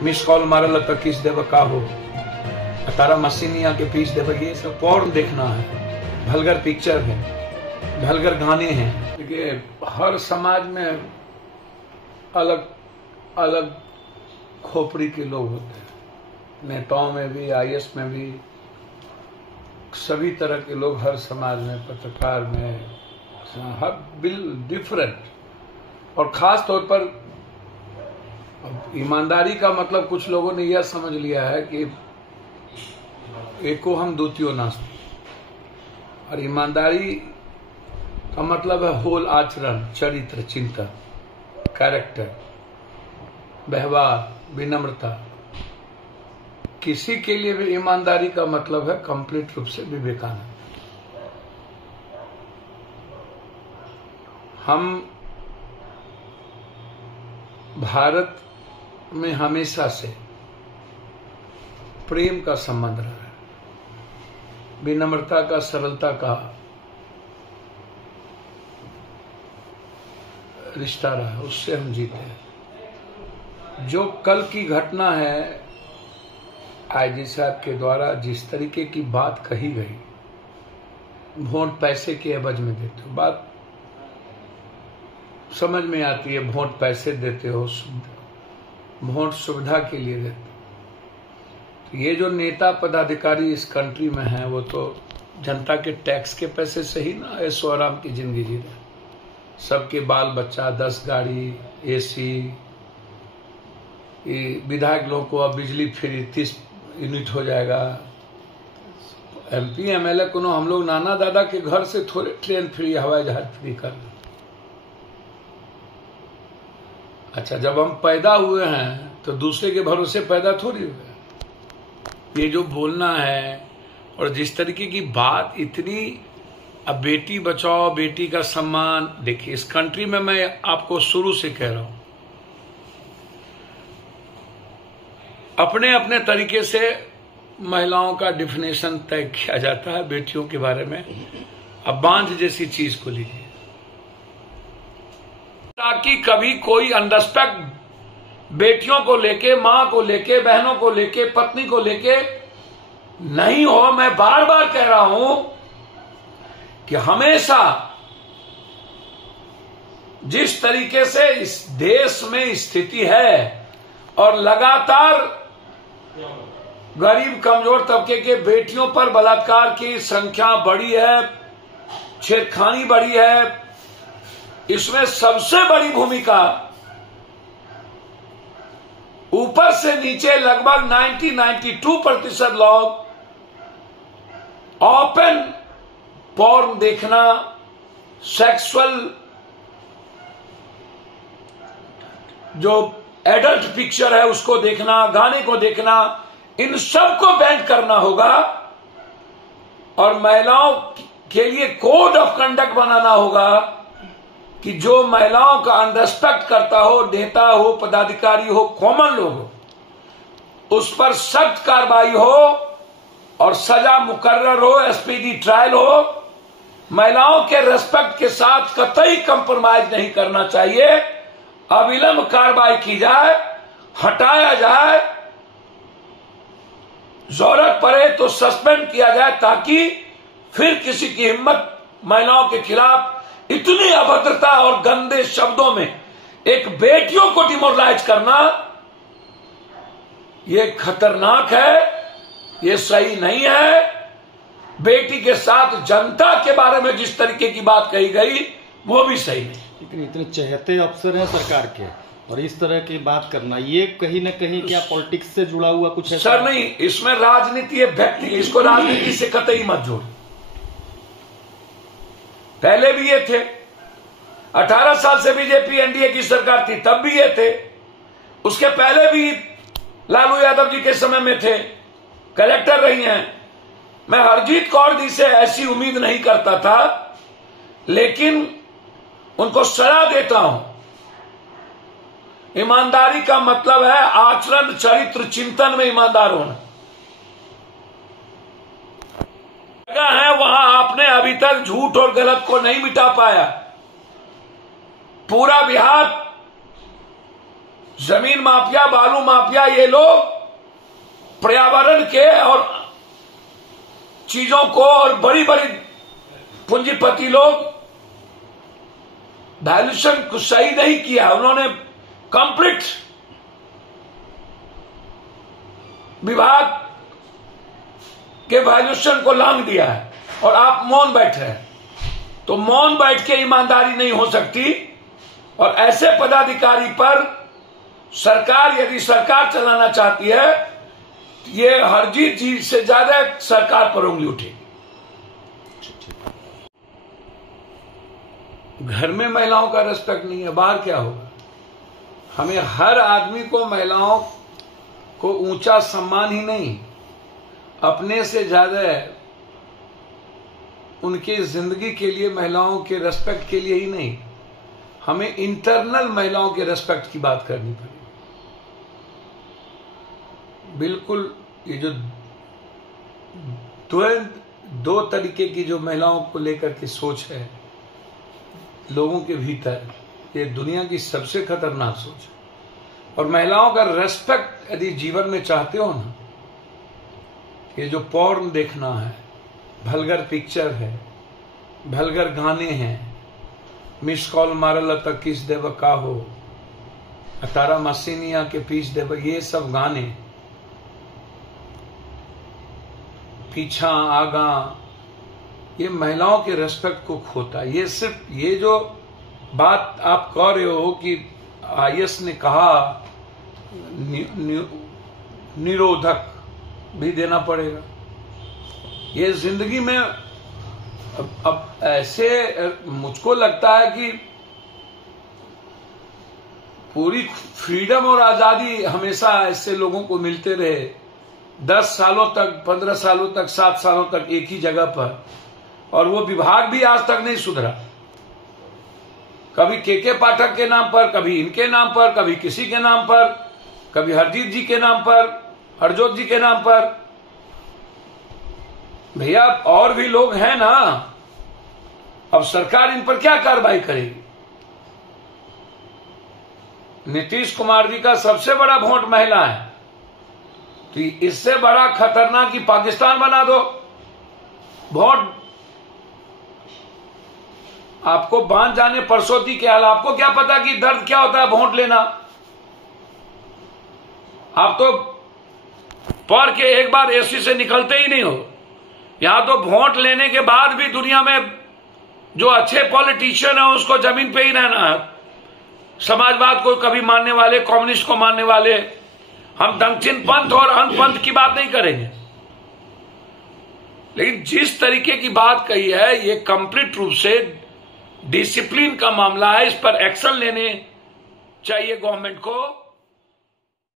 Miss call मारल तो किस देव का हो, तारा मशीनिया के पीस देव, ये सब पॉर्न देखना है, भलगर पिक्चर है, भलगर गाने हैं। देखिए हर समाज में अलग अलग खोपड़ी के लोग होते हैं, नेताओं में भी, आईएएस में भी, सभी तरह के लोग हर समाज में, पत्रकार में, हर बिल डिफरेंट। और खास तौर पर ईमानदारी का मतलब कुछ लोगों ने यह समझ लिया है कि एको हम द्वितीयो नास्ति, और ईमानदारी का मतलब है होल आचरण, चरित्र, चिंतन, कैरेक्टर, व्यवहार, विनम्रता। किसी के लिए भी ईमानदारी का मतलब है कंप्लीट रूप से विवेकानंद। हम भारत में हमेशा से प्रेम का संबंध रहा है, विनम्रता का, सरलता का रिश्ता रहा है, उससे हम जीते हैं। जो कल की घटना है, आईजी साहब के द्वारा जिस तरीके की बात कही गई, वोट पैसे के एवज में देते हो, बात समझ में आती है। वोट पैसे देते हो, वोट सुविधा के लिए देते हो। तो ये जो नेता पदाधिकारी इस कंट्री में हैं, वो तो जनता के टैक्स के पैसे से ही ना ऐशो आराम की जिंदगी जी रहे। सबके बाल बच्चा, 10 गाड़ी, एसी, विधायक लोगों को अब बिजली फ्री 30 यूनिट हो जाएगा। एमपी एमएलए को हम लोग नाना दादा के घर से थोड़े ट्रेन फ्री, हवाई जहाज फ्री कर रहे। अच्छा, जब हम पैदा हुए हैं तो दूसरे के भरोसे पैदा थोड़ी हुए। ये जो बोलना है और जिस तरीके की बात, इतनी, अब बेटी बचाओ, बेटी का सम्मान, देखिए इस कंट्री में मैं आपको शुरू से कह रहा हूं, अपने अपने तरीके से महिलाओं का डिफिनेशन तय किया जाता है बेटियों के बारे में। अब बांझ जैसी चीज को लीजिए, ताकि कभी कोई अनरेस्पेक्ट बेटियों को लेके, मां को लेके, बहनों को लेके, पत्नी को लेके नहीं हो। मैं बार बार कह रहा हूं कि हमेशा जिस तरीके से इस देश में स्थिति है और लगातार गरीब कमजोर तबके के बेटियों पर बलात्कार की संख्या बढ़ी है, छेड़खानी बढ़ी है, इसमें सबसे बड़ी भूमिका ऊपर से नीचे लगभग 92% लोग ओपन पॉर्न देखना, सेक्सुअल जो एडल्ट पिक्चर है उसको देखना, गाने को देखना, इन सब को बैन करना होगा। और महिलाओं के लिए कोड ऑफ कंडक्ट बनाना होगा कि जो महिलाओं का अनरेस्पेक्ट करता हो, नेता हो, पदाधिकारी हो, कॉमन लोग हो, उस पर सख्त कार्रवाई हो और सजा मुकर्रर हो, एसपीडी ट्रायल हो। महिलाओं के रेस्पेक्ट के साथ कतई कंप्रोमाइज नहीं करना चाहिए। अविलंब कार्रवाई की जाए, हटाया जाए, जरूरत पड़े तो सस्पेंड किया जाए, ताकि फिर किसी की हिम्मत महिलाओं के खिलाफ इतनी अभद्रता और गंदे शब्दों में एक बेटियों को डिमोरलाइज करना, ये खतरनाक है, ये सही नहीं है। बेटी के साथ जनता के बारे में जिस तरीके की बात कही गई वो भी सही नहीं। लेकिन इतने चहेते अफसर हैं सरकार के, और इस तरह की बात करना, ये कहीं न कहीं क्या पॉलिटिक्स से जुड़ा हुआ कुछ है? सर नहीं, इसमें राजनीति है, व्यक्ति, इसको राजनीति से कतई मत जोड़। पहले भी ये थे, 18 साल से बीजेपी एनडीए की सरकार थी, तब भी ये थे। उसके पहले भी लालू यादव जी के समय में थे, कलेक्टर रही हैं। मैं हरजीत कौर जी से ऐसी उम्मीद नहीं करता था, लेकिन उनको सलाह देता हूं। ईमानदारी का मतलब है आचरण, चरित्र, चिंतन में ईमानदार होना। जगह है वहां आपने अभी तक झूठ और गलत को नहीं मिटा पाया। पूरा बिहार जमीन माफिया, बालू माफिया, ये लोग पर्यावरण के और चीजों को, और बड़ी बड़ी पूंजीपति लोग वैल्यूएशन को सही नहीं किया। उन्होंने कंप्लीट विभाग के वैल्यूएशन को लांग दिया है और आप मौन बैठे हैं। तो मौन बैठ के ईमानदारी नहीं हो सकती। और ऐसे पदाधिकारी पर सरकार, यदि सरकार चलाना चाहती है, तो ये हरजीत जी से ज्यादा सरकार पर उंगली उठेगी। घर में महिलाओं का रेस्पेक्ट नहीं है, बाहर क्या होगा? हमें हर आदमी को, महिलाओं को ऊंचा सम्मान ही नहीं, अपने से ज्यादा उनके जिंदगी के लिए, महिलाओं के रेस्पेक्ट के लिए ही नहीं, हमें इंटरनल महिलाओं के रेस्पेक्ट की बात करनी पड़ेगी। बिल्कुल ये जो दो तरीके की जो महिलाओं को लेकर के सोच है लोगों के भीतर, ये दुनिया की सबसे खतरनाक सोच है। और महिलाओं का रेस्पेक्ट यदि जीवन में चाहते हो ना, ये जो पॉर्न देखना है, भलगर पिक्चर है, भलगर गाने हैं, मिस कॉल मारल तक किस देव का हो, तारा मसीनिया के पीछ देव, ये सब गाने, पीछा आगा, ये महिलाओं के रेस्पेक्ट को खोता है। ये सिर्फ ये जो बात आप कह रहे हो कि आईएस ने कहा निरोधक भी देना पड़ेगा, ये जिंदगी में अब ऐसे मुझको लगता है कि पूरी फ्रीडम और आजादी हमेशा ऐसे लोगों को मिलते रहे, 10 सालों तक, 15 सालों तक, 7 सालों तक एक ही जगह पर, और वो विभाग भी आज तक नहीं सुधरा। कभी के पाठक के नाम पर, कभी इनके नाम पर, कभी किसी के नाम पर, कभी हरजीत जी के नाम पर, हरजोत जी के नाम पर। भैया और भी लोग हैं ना, अब सरकार इन पर क्या कार्रवाई करेगी? नीतीश कुमार जी का सबसे बड़ा वोट महिला है, तो इससे बड़ा खतरनाक कि पाकिस्तान बना दो वोट। आपको बांध जाने परसोती के हाल, आपको क्या पता कि दर्द क्या होता है वोट लेना? आप तो पढ़ के एक बार एसी से निकलते ही नहीं हो। यहां तो वोट लेने के बाद भी दुनिया में जो अच्छे पॉलिटिशियन है उसको जमीन पे ही रहना है। समाजवाद को कभी मानने वाले, कम्युनिस्ट को मानने वाले, हम दक्षिण पंथ और अंत पंथ की बात नहीं करेंगे। लेकिन जिस तरीके की बात कही है, ये कंप्लीट रूप से डिसिप्लिन का मामला है। इस पर एक्शन लेने चाहिए गवर्नमेंट को।